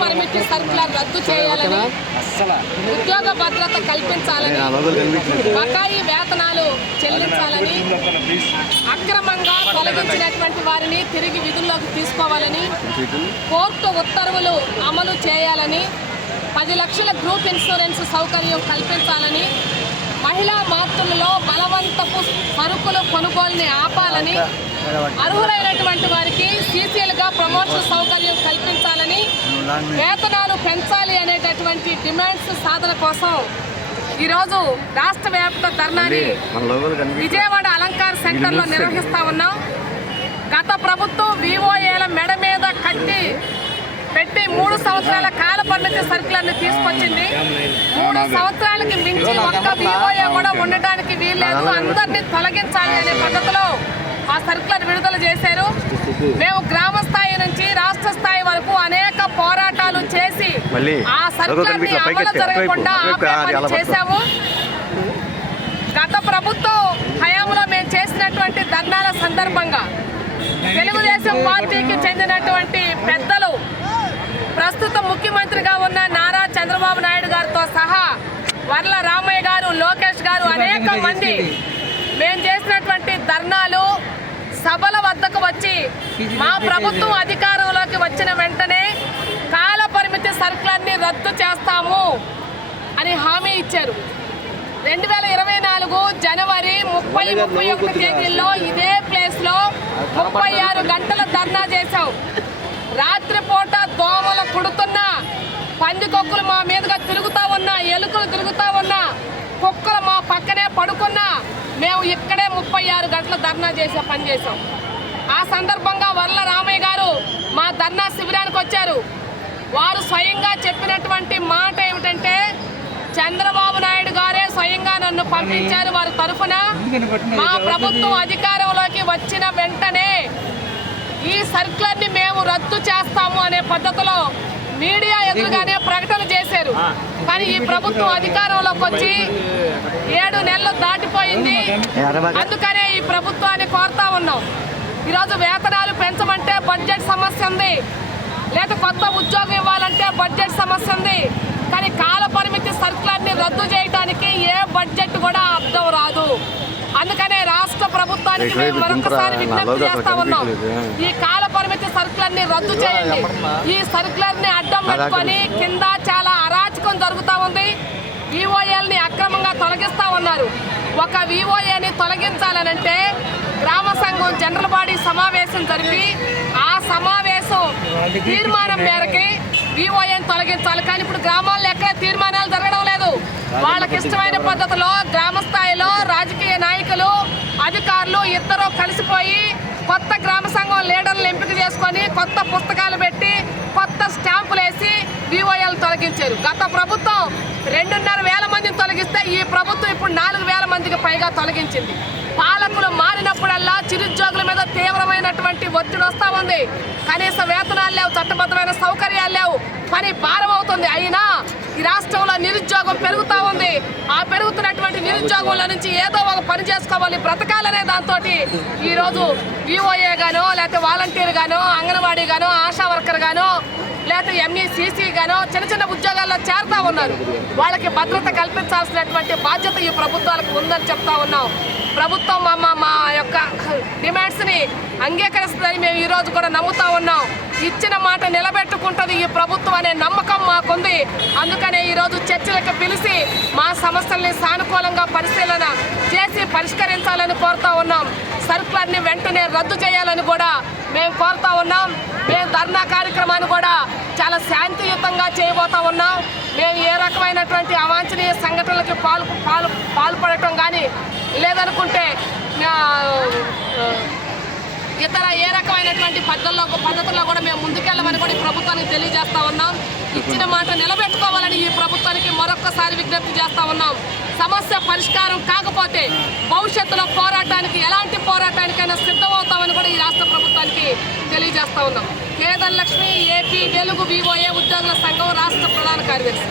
Permit circular రద్దు చేయాలని ఉద్యోగ భద్రత కల్పించాలని బకాయి వేతనాలు చెల్లించాలని అక్రమంగా తొలగించినటువంటి వారిని తిరిగి విధుల్లోకి తీసుకోవాలని కోర్టు ఉత్తర్వులు అమలు చేయాలని పది లక్షల గ్రూప్ ఇన్సూరెన్స్ సౌకర్యం కల్పించాలని మహిళా మార్పులలో బలవంతపు సరుకులు కొనుగోలుని ఆపాలని అర్హులైనటువంటి వారికి సీసీలుగా ప్రమోషన్ సౌకర్యం కల్పించాలని వేతనాలు పెంచాలి అనేటటువంటి డిమాండ్స్ సాధన కోసం ఈరోజు రాష్ట్ర వ్యాప్త ధర్నాని విజయవాడ అలంకార్ సెంటర్లో నిర్వహిస్తా ఉన్నాం. గత ప్రభుత్వం వివోఏల మెడ మీద కట్టి పెట్టి మూడు సంవత్సరాల కాల పరిమితి సరుకులన్నీ తీసుకొచ్చింది. మూడు సంవత్సరాలకి మించి ఒక్క వివోఏ కూడా ఉండటానికి వీల్లేదు. అందరినీ తొలగించాలి అనే పద్ధతిలో ఆ సరుకులను విడుదల చేశారు. మేము గ్రామ స్థాయి నుంచి రాష్ట్ర స్థాయి వరకు అనేక పోరాటాలు చేసి ఆ అమలు పైకెత్తి, జరగకుండా చేశాము. గత ప్రభుత్వం హయాంలో మేము చేసినటువంటి ధర్నాల సందర్భంగా తెలుగుదేశం పార్టీకి చెందినటువంటి పెద్దలు ప్రస్తుత ముఖ్యమంత్రిగా ఉన్న నారా చంద్రబాబు నాయుడు గారితో సహా వర్ల రామయ్య గారు లోకేష్ గారు అనేక మంది మేము చేసినటువంటి ధర్నాలు సభల వద్దకు వచ్చి మా ప్రభుత్వం అధికారంలోకి వచ్చిన వెంటనే కాల పరిమితి సరుకులన్నీ రద్దు చేస్తాము అని హామీ ఇచ్చారు. రెండు వేల ఇరవై నాలుగు జనవరి ముప్పై ముప్పై ఒకటి తేదీల్లో ఇదే ప్లేస్లో ముప్పై ఆరు గంటల ధర్నా చేశాం. రాత్రిపూట దోమలు కుడుతున్నా పందికొక్కులు మా మీదుగా తిరుగుతా ఉన్నా ఎలుకలు తిరుగుతా ఉన్నా కుక్కలు మా పక్కనే పడుకున్నా మేము ఇక్కడ ముప్పై ఆరు గంటల ధర్నా చేసే పని చేశాం. ఆ సందర్భంగా వర్ల రామయ్య గారు మా ధర్నా శిబిరానికి వచ్చారు. వారు స్వయంగా చెప్పినటువంటి మాట ఏమిటంటే చంద్రబాబు నాయుడు గారే స్వయంగా నన్ను పంపించారు వారి తరఫున. మా ప్రభుత్వం అధికారంలోకి వచ్చిన వెంటనే ఈ సర్కులర్ని మేము రద్దు చేస్తాము అనే పద్ధతిలో మీడియా ఎదురుగానే ప్రకటన చేశారు. కానీ ఈ ప్రభుత్వం అధికారంలోకి వచ్చి ఏడు నెలలు దాటిపోయింది. అందుకనే ఈ ప్రభుత్వాన్ని కోరుతా ఉన్నాం. ఈరోజు వేతనాలు పెంచమంటే బడ్జెట్ సమస్య ఉంది. లేదా కొత్త ఉద్యోగం ఇవ్వాలంటే బడ్జెట్ సమస్య ఉంది. కానీ కాల పరిమితి సర్కులర్ని రద్దు చేయడానికి ఏ బడ్జెట్ కూడా అర్థం రాదు. అందుకనే రాష్ట్ర ప్రభుత్వానికి మేము మరొకసారి విజ్ఞప్తి చేస్తా ఉన్నాం. ఈ కాల రద్దు చేయండి. ఈ సర్కులర్ని అడ్డం పెట్టుకొని కింద చాలా అరాచకం జరుగుతా ఉంది. విఓఏల్ని అక్రమంగా తొలగిస్తా ఉన్నారు. ఒక విఓఏని తొలగించాలనంటే గ్రామ సంఘం జనరల్ బాడీ సమావేశం జరిపి ఆ సమావేశం తీర్మానం మేరకి విఓఏని తొలగించాలి. కానీ ఇప్పుడు గ్రామాల్లో ఎక్కడ తీర్మానాలు జరగడం లేదు. వాళ్ళకి ఇష్టమైన పద్ధతిలో గ్రామ స్థాయిలో రాజకీయ నాయకులు అధికారులు ఇద్దరు కలిసిపోయి లీడర్లు ఎంపిక చేసుకొని కొత్త పుస్తకాలు పెట్టి కొత్త స్టాంపులు వేసి విఓఎల్ తొలగించారు. గత ప్రభుత్వం రెండున్నర వేల మందిని తొలగిస్తే ఈ ప్రభుత్వం ఇప్పుడు నాలుగు వేల మందికి పైగా తొలగించింది. పాలకులు మారినప్పుడల్లా చిరుద్యోగుల మీద తీవ్రమైనటువంటి ఒత్తిడి వస్తూ ఉంది. కనీస వేతనాలు లేవు చట్టబద్ధమైన సౌకర్యాలు లేవు. పని భారం అవుతుంది అయినా రాష్ట్రంలో నిరుద్యోగం పెరుగుతూ ఉంది. ఆ పెరుగుతున్నటువంటి నిరుద్యోగంలో నుంచి ఏదో ఒక పని చేసుకోవాలి బ్రతకాలనే దాంతో ఈరోజు విఓఏ గానో లేకపోతే వాలంటీర్ గానో అంగన్వాడీ గానో ఆశా వర్కర్ గానో లేకపోతే ఎంఈసీసీ గానో చిన్న చిన్న ఉద్యోగాల్లో చేరుతూ ఉన్నారు. వాళ్ళకి భద్రత కల్పించాల్సినటువంటి బాధ్యత ఈ ప్రభుత్వాలకు ఉందని చెప్తా ఉన్నాం. ప్రభుత్వం మా మా యొక్క అంగీకరిస్తుందని మేము ఈరోజు కూడా నమ్ముతా ఉన్నాం. ఇచ్చిన మాట నిలబెట్టుకుంటుంది ఈ ప్రభుత్వం అనే నమ్మకం మాకుంది. అందుకనే ఈరోజు చర్చలకు పిలిచి మా సమస్యల్ని సానుకూలంగా పరిశీలన చేసి పరిష్కరించాలని కోరుతా ఉన్నాం. సర్కులర్ని వెంటనే రద్దు చేయాలని కూడా మేము కోరుతా ఉన్నాం. మేము ధర్నా కార్యక్రమాన్ని కూడా చాలా శాంతియుతంగా చేయబోతా ఉన్నాం. మేము ఏ రకమైనటువంటి అవాంఛనీయ సంఘటనలకి పాలు పాలు పాల్పడటం కానీ లేదనుకుంటే ఇతర ఏ రకమైనటువంటి పద్ధతుల్లో పద్ధతుల్లో కూడా మేము ముందుకెళ్ళమని కూడా ఈ ప్రభుత్వానికి తెలియజేస్తా ఉన్నాం. ఇచ్చిన మాట నిలబెట్టుకోవాలని ఈ ప్రభుత్వానికి మరొక్కసారి విజ్ఞప్తి చేస్తా ఉన్నాం. సమస్య పరిష్కారం కాకపోతే భవిష్యత్తులో పోరాటానికి ఎలాంటి పోరాటానికైనా సిద్ధమవుతామని కూడా ఈ రాష్ట్ర ప్రభుత్వానికి తెలియజేస్తా ఉన్నాం. కేదర్ లక్ష్మి ఏపీ వెలుగు వివోఏ ఉద్యోగుల సంఘం రాష్ట్ర ప్రధాన కార్యదర్శి.